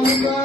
Oh, my God.